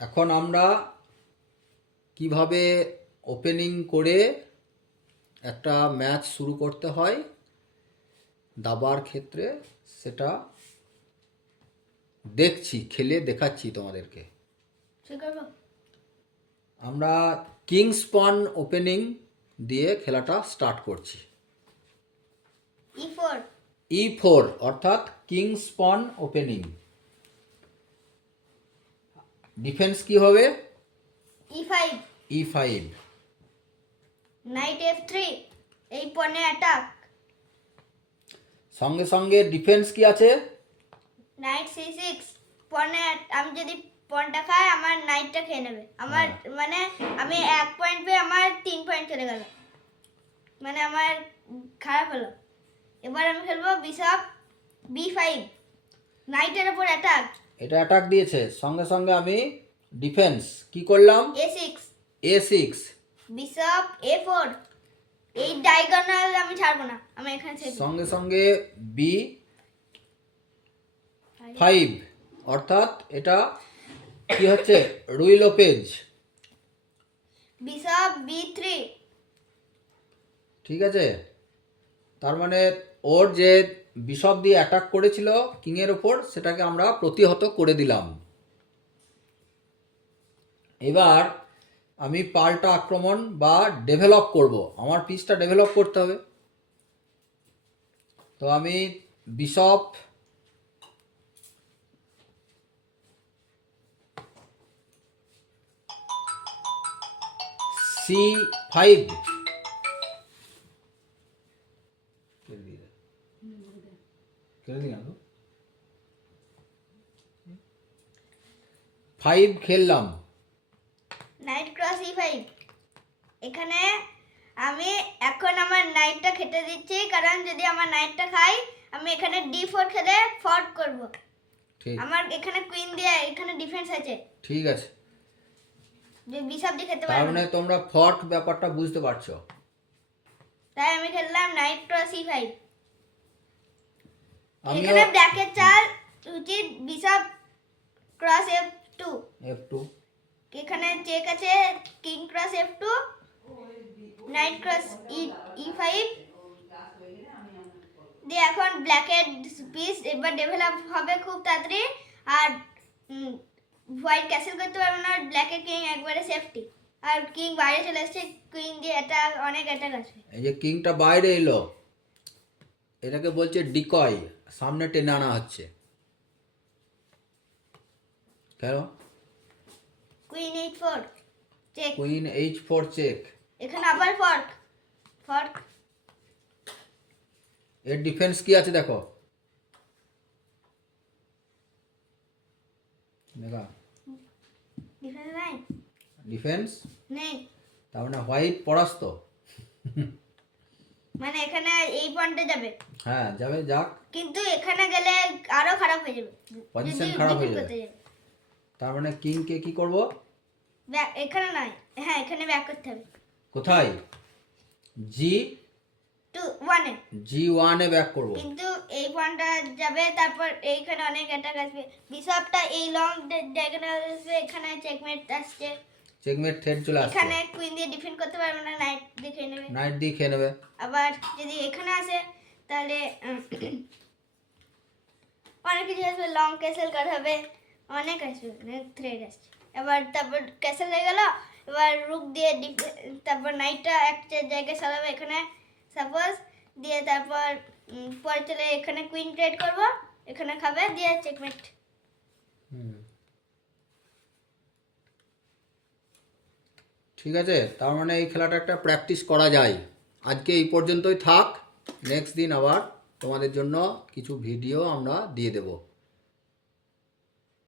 এখন আমরা কিভাবে ওপেনিং করে একটা ম্যাচ শুরু করতে হয় দাবার ক্ষেত্রে সেটা দেখছি, খেলে দেখাচ্ছি তোমাদেরকে। আমরা কিংস পন ওপেনিং দিয়ে খেলাটা স্টার্ট করছি। E4 অর্থাৎ কিংস পন ওপেনিং। ডিফেন্স কি হবে? E5 নাইট F3, এই পনে অ্যাটাক। সঙ্গে সঙ্গে ডিফেন্স কি আছে? নাইট C6, পনে আমি যদি পনটা খাই আমার নাইটটা খেয়ে নেবে। আমার মানে আমি 1 পয়েন্ট পেয়ে আমার 3 পয়েন্ট চলে গেল, মানে আমার খারাপ হলো। এবার আমি খেলবো বিশপ B5, নাইটের উপর অ্যাটাক। এটা অ্যাটাক দিয়েছে, সঙ্গে সঙ্গে আমি ডিফেন্স কি করলাম? A6 বিশপ A4, এই ডায়াগোনাল আমি ছাড়বো না, আমি এখানে ছেড়ে দেব। সঙ্গে সঙ্গে B5 অর্থাৎ এটা কি হচ্ছে? রুই লোপেজ। বিশপ B3, ঠিক আছে, তার মানে ওর যে বিশপ দিয়ে অ্যাটাক করেছিল কিং এর ওপর সেটাকে আমরা প্রতিহত করে দিলাম। এবার আমি পাল্টা আক্রমণ বা ডেভেলপ করব, আমার পিসটা ডেভেলপ করতে হবে। তো আমি বিশপ C5 খেললাম। নাইট ক্রস E5, এখানে আমি এখন আমার নাইটটা খেতে দিচ্ছি, কারণ যদি আমার নাইটটা খাই আমি এখানে D4 খেলে ফর্ট করব। ঠিক, আমার এখানে কুইন দিয়ে এখানে ডিফেন্স আছে, ঠিক আছে, যে বিশপ দিয়ে খেতে তার পারবো মানে না। তোমরা ফর্ট ব্যাপারটা বুঝতে পারছো। তাই আমি খেললাম নাইট ক্রস E5। আমিও এখানে ব্ল্যাকের চাল উচিত বিশপ ক্রস F2, এখানে চেক আছে king cross F2, night cross E5 দিয়ে এখন ব্ল্যাকের পিস এবার ডেভেলপ হবে খুব তাড়াতাড়ি, আর হোয়াইট ক্যাসেল করতে পারবে না, ব্ল্যাকের কিং একবারে সেফটি, আর কিং বাইরে চলে আসছে, কুইন দিয়ে অ্যাটাক, অনেক অ্যাটাক আছে। এই যে কিংটা বাইরে এলো, এটাকে বলছে ডিকয়, সামনে টেনে আনা হচ্ছে। কেন? Queen H4 check, queen H4 check. এখানে আবার ফর্ক। এর ডিফেন্স কি আছে দেখো, দেখা ডিফেন্স নাই, ডিফেন্স নেই, তার মানে হোয়াইট পরাস্ত। মানে এখানে এই পয়েন্টে যাবে, হ্যাঁ যাবে, যাক, কিন্তু এখানে গেলে আরো খারাপ হয়ে যাবে, পজিশন যদি খারাপ হয়ে defend যাবে। করতে যাবে। তার মানে কিংকে কি করব? এখানে নয়, হ্যাঁ এখানে ব্যাক করতে হবে, কোথায়? G1 এ, G1 এ ব্যাক করব। কিন্তু এই পয়েন্টটা যাবে, তারপর এইখানে অনেক অ্যাটাক আসবে, বিশপটা এই লং ডায়াগোনাল আসবে, এখানে চেকমেট আসছে, চেকমেট থ্রেড চলে আসছে, এখানে কুইন দিয়ে ডিফেন্ড করতে পারবে না, নাইট দিয়ে খেয়ে নেবে। নাইট দিয়ে খেয়ে নেবে। আবার যদি এখানে আসে তাহলে অনেক কিছু আসবে, লং ক্যাসেল কাট হবে, অনেক আসবে, অনেক থ্রেড আসছে। এবার তারপর ক্যাসেল হয়ে গেল, এবার রুক দিয়ে তারপর নাইটটা একটা জায়গায় সরাবে, এখানে সাপোজ দিয়ে, তারপর পরে চলে এখানে কুইন ট্রেড করব, এখানে খাবে, দিয়ে চেকমেট। ঠিক আছে, তার মানে এই খেলাটা একটা প্র্যাকটিস করা যায়। আজকে এই পর্যন্তই থাক, নেক্সট দিন আবার তোমাদের জন্য কিছু ভিডিও আমরা দিয়ে দেবো।